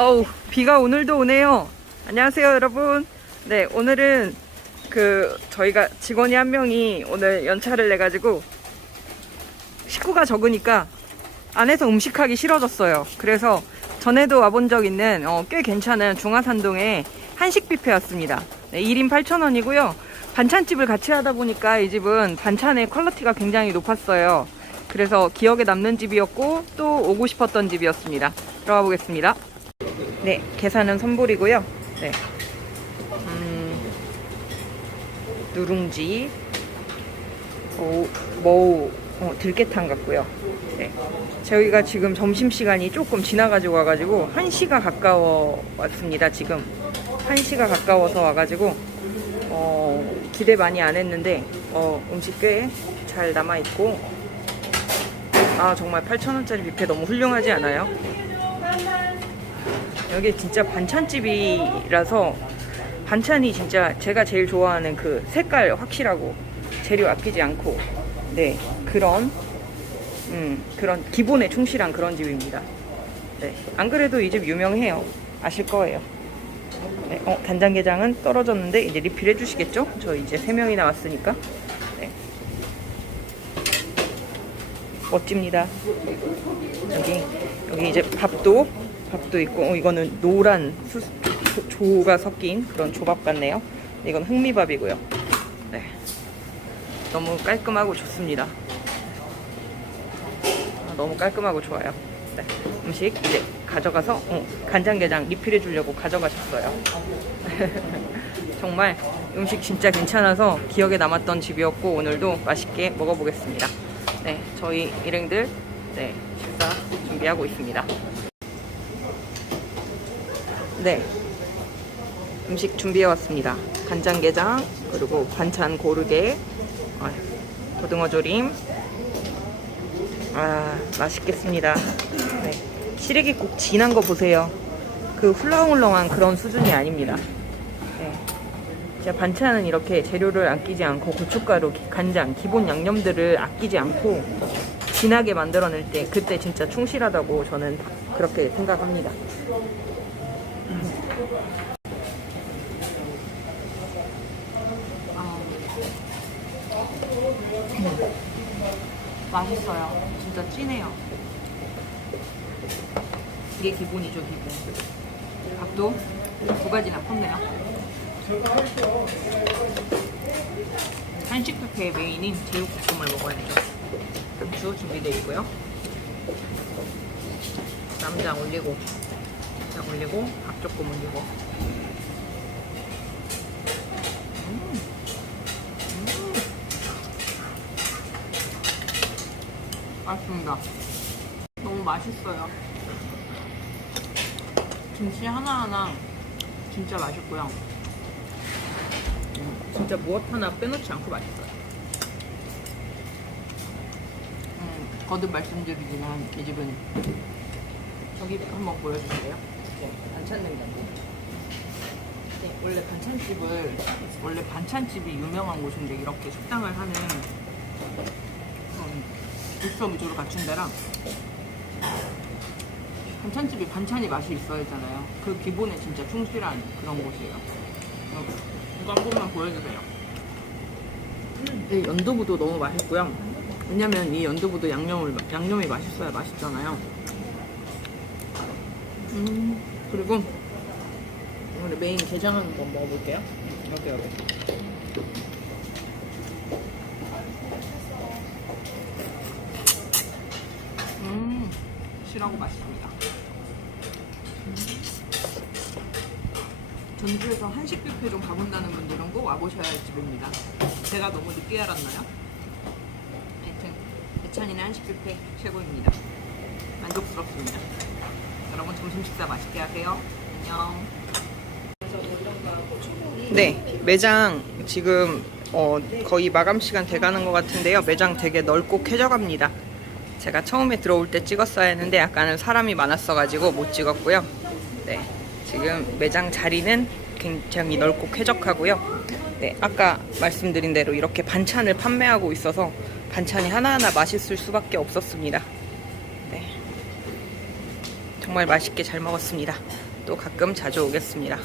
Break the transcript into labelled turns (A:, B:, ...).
A: 어우, 비가 오늘도 오네요. 안녕하세요, 여러분. 네, 오늘은 그, 저희가 직원이 한 명이 오늘 연차를 내 가지고 식구가 적으니까 안에서 음식하기 싫어졌어요. 그래서 전에도 와본 적 있는 어, 꽤 괜찮은 중화산동의 한식 뷔페였습니다. 네, 1인 8,000원이고요. 반찬집을 같이 하다 보니까 이 집은 반찬의 퀄리티가 굉장히 높았어요. 그래서 기억에 남는 집이었고 또 오고 싶었던 집이었습니다. 들어가 보겠습니다. 네, 계산은 선불이고요. 네. 음, 누룽지, 오, 머우, 어, 들깨탕 같고요. 네. 저희가 지금 점심시간이 조금 지나가지고 와가지고 1시가 가까워 왔습니다, 지금. 1시가 가까워서 와가지고, 어, 기대 많이 안 했는데, 어, 음식 꽤 잘 남아있고, 아, 정말 8,000원짜리 뷔페 너무 훌륭하지 않아요? 여기 진짜 반찬집이라서 반찬이 진짜 제가 제일 좋아하는 그 색깔 확실하고 재료 아끼지 않고 네 그런 음 그런 기본에 충실한 그런 집입니다. 네 안 그래도 이 집 유명해요. 아실 거예요. 네, 어 간장게장은 떨어졌는데 이제 리필 해 주시겠죠? 저 이제 세 명이 나 왔으니까. 네. 멋집니다. 여기 여기 이제 밥도 밥도 있고 어, 이거는 노란 수, 조, 조가 섞인 그런 조밥 같네요. 이건 흑미밥이고요. 네. 너무 깔끔하고 좋습니다. 아, 너무 깔끔하고 좋아요. 네. 음식 이제 가져가서 어, 간장게장 리필해 주려고 가져가셨어요. 정말 음식 진짜 괜찮아서 기억에 남았던 집이었고 오늘도 맛있게 먹어보겠습니다. 네, 저희 일행들 네, 식사 준비하고 있습니다. 네. 음식 준비해 왔습니다. 간장게장, 그리고 반찬 고르게, 아, 고등어 조림. 아, 맛있겠습니다. 네. 시래기 국 진한 거 보세요. 그 훌렁훌렁한 그런 수준이 아닙니다. 네. 진짜 반찬은 이렇게 재료를 아끼지 않고 고춧가루, 간장, 기본 양념들을 아끼지 않고 진하게 만들어낼 때 그때 진짜 충실하다고 저는 그렇게 생각합니다. 맛있어요. 진짜 진해요. 이게 기본이죠, 기본. 밥도 두 가지나 컸네요. 한식 뷔페의 메인인 제육볶음을 먹어야죠. 고추 준비되어 있고요. 쌈장 올리고, 장 올리고, 밥 조금 올리고. 음. 음. 맛있습니다. 너무 맛있어요. 김치 하나하나 진짜 맛있고요. 음, 진짜 무엇 하나 빼놓지 않고 맛있어요. 음, 거듭 말씀드리지만 이 집은 저기 한번 보여주세요. 네, 반찬 냉장고. 네, 원래 반찬집을 원래 반찬집이 유명한 곳인데 이렇게 식당을 하는 음, 육수 위주로 갖춘 데랑 반찬집이 반찬이 맛이 있어야 하잖아요. 그 기본에 진짜 충실한 그런 곳이에요. 어, 이거 한 번만 보여주세요. 이 연두부도 너무 맛있고요. 왜냐면 이 연두부도 양념을 양념이 맛있어야 맛있잖아요. 음 그리고 우리 메인 게장 한번 먹어볼게요. 여기 여기. 음 실하고 맛있습니다. 전주에서 한식 뷔페 좀 가본다는 분들은 꼭 와보셔야 할 집입니다. 제가 너무 늦게 알았나요? 하여튼 대찬이네 한식 뷔페 최고입니다. 만족스럽습니다. 점심 식사 맛있게 하세요. 안녕. 네, 매장 지금 어, 거의 마감 시간 돼가는 것 같은데요. 매장 되게 넓고 쾌적합니다. 제가 처음에 들어올 때 찍었어야 했는데 약간은 사람이 많았어가지고 못 찍었고요. 네, 지금 매장 자리는 굉장히 넓고 쾌적하고요. 네, 아까 말씀드린 대로 이렇게 반찬을 판매하고 있어서 반찬이 하나하나 맛있을 수밖에 없었습니다. 정말 맛있게 잘 먹었습니다. 또 가끔 자주 오겠습니다.